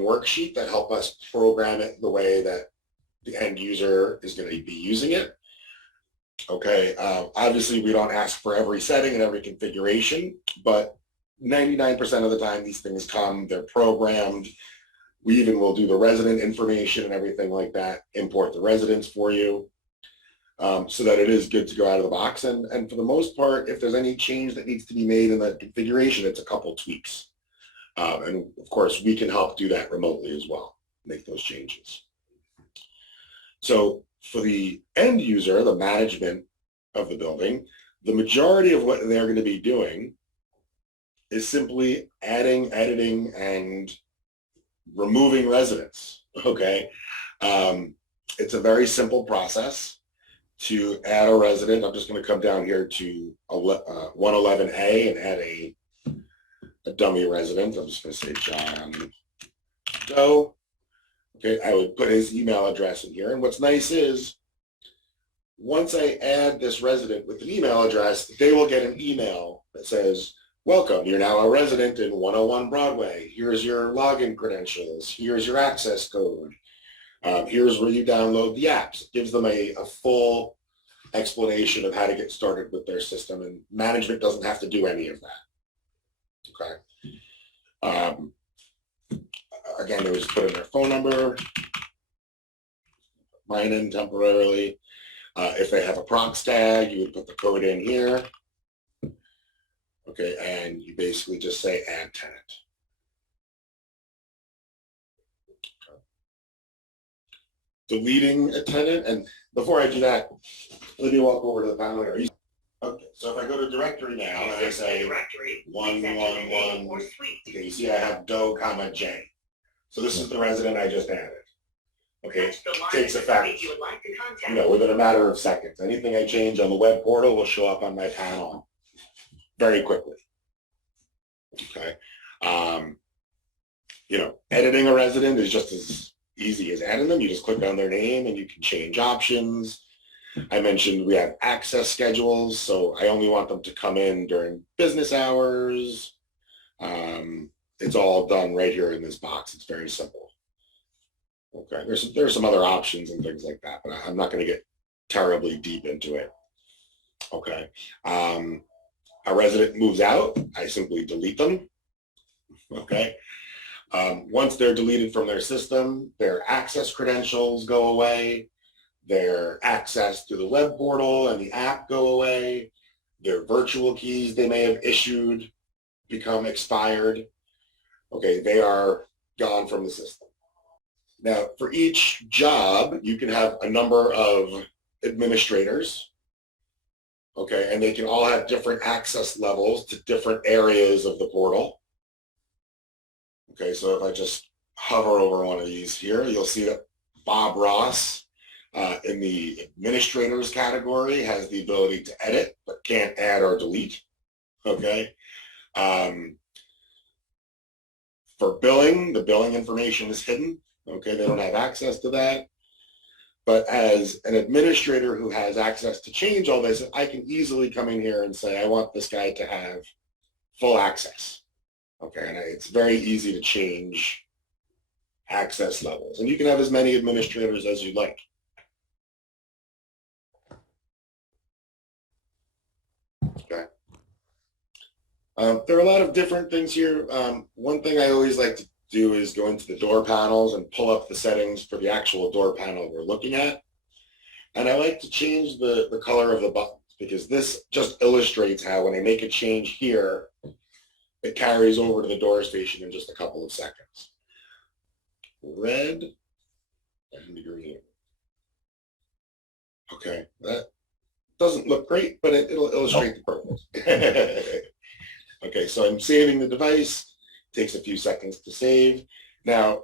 programming worksheet that help us program it the way that the end user is going to be using it. Okay, obviously we don't ask for every setting and every configuration, but 99% of the time these things come, they're programmed. We even will do the resident information and everything like that, import the residents for you, so that it is good to go out of the box. And for the most part, if there's any change that needs to be made in that configuration, it's a couple tweaks. And of course, we can help do that remotely as well, make those changes. So for the end user, the management of the building, the majority of what they're going to be doing is simply adding, editing, and removing residents, okay? It's a very simple process to add a resident. I'm just going to come down here to 111A and add a dummy resident. I'm just going to say John Doe. Okay, I would put his email address in here. And what's nice is once I add this resident with an email address, they will get an email that says, welcome, you're now a resident in 101 Broadway. Here's your login credentials. Here's your access code. Here's where you download the apps. It gives them a full explanation of how to get started with their system, and management doesn't have to do any of that. Okay. Again, they would just put in their phone number, mine in temporarily. If they have a prox tag, you would put the code in here. Okay, and you basically just say add tenant. Okay. Deleting a tenant, and before I do that, let me walk over to the panel here. Okay, so if I go to directory now, and I say 111, okay, you see I have Doe, comma J. So this is the resident I just added. Okay, it takes effect, within a matter of seconds. Anything I change on the web portal will show up on my panel very quickly. Okay, editing a resident is just as easy as adding them. You just click on their name and you can change options. I mentioned we have access schedules, so I only want them to come in during business hours. It's all done right here in this box. It's very simple. Okay, there's some other options and things like that, but I'm not going to get terribly deep into it. Okay, a resident moves out, I simply delete them. Okay, once they're deleted from their system, their access credentials go away, their access to the web portal and the app go away, their virtual keys they may have issued become expired. Okay, they are gone from the system. Now, for each job, you can have a number of administrators, okay, and they can all have different access levels to different areas of the portal. Okay, so if I just hover over one of these here, you'll see that Bob Ross in the administrators category has the ability to edit, but can't add or delete, okay? For billing, the billing information is hidden. Okay, they don't have access to that. But as an administrator who has access to change all this, I can easily come in here and say, I want this guy to have full access. Okay, and it's very easy to change access levels. And you can have as many administrators as you'd like. Okay. There are a lot of different things here. One thing I always like to do is go into the door panels and pull up the settings for the actual door panel we're looking at. And I like to change the color of the buttons because this just illustrates how when I make a change here, it carries over to the door station in just a couple of seconds. Red and green. Okay, that doesn't look great, but it'll illustrate the purpose. Okay, so I'm saving the device. It takes a few seconds to save. Now,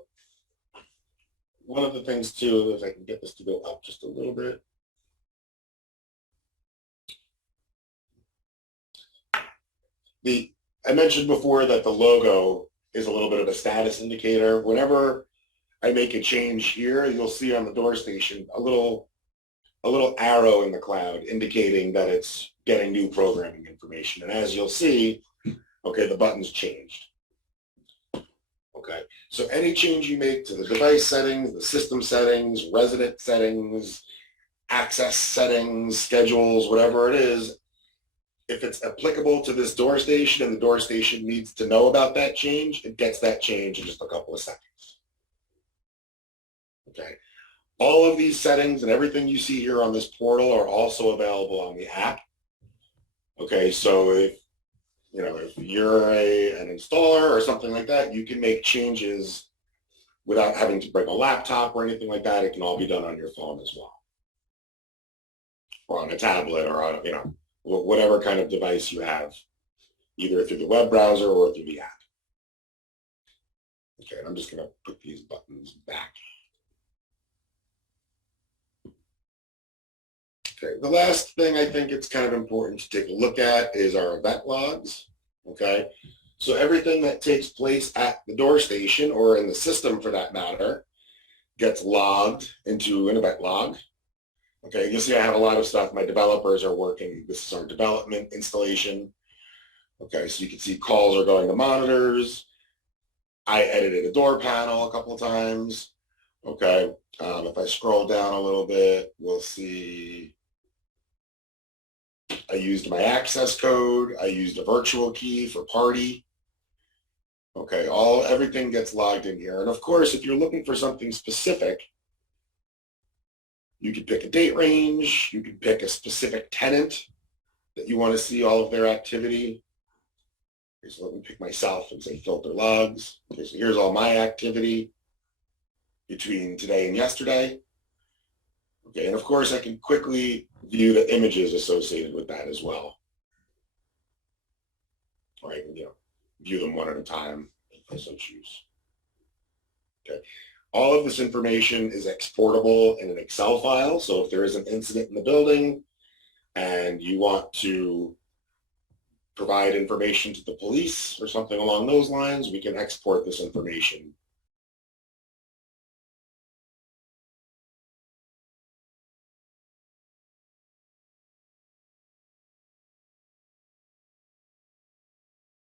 one of the things too, if I can get this to go up just a little bit. I mentioned before that the logo is a little bit of a status indicator. Whenever I make a change here, you'll see on the door station a little arrow in the cloud indicating that it's getting new programming information. And as you'll see, okay, the button's changed. Okay, so any change you make to the device settings, the system settings, resident settings, access settings, schedules, whatever it is, if it's applicable to this door station and the door station needs to know about that change, it gets that change in just a couple of seconds. Okay. All of these settings and everything you see here on this portal are also available on the app. Okay, so if you're an installer or something like that, you can make changes without having to bring a laptop or anything like that. It can all be done on your phone as well, or on a tablet, or on whatever kind of device you have, either through the web browser or through the app. Okay, I'm just going to put these buttons back. Okay, the last thing I think it's kind of important to take a look at is our event logs. Okay, so everything that takes place at the door station, or in the system for that matter, gets logged into an event log. Okay, you see I have a lot of stuff. My developers are working. This is our development installation. Okay, so you can see calls are going to monitors. I edited a door panel a couple of times. Okay, if I scroll down a little bit, we'll see I used my access code. I used a virtual key for party. Okay, everything gets logged in here. And of course, if you're looking for something specific, you could pick a date range. You could pick a specific tenant that you want to see all of their activity. Okay, so let me pick myself and say filter logs. Okay, so here's all my activity between today and yesterday. Okay, and of course I can quickly view the images associated with that as well. Or I can, view them one at a time if I so choose. Okay, all of this information is exportable in an Excel file. So if there is an incident in the building and you want to provide information to the police or something along those lines, we can export this information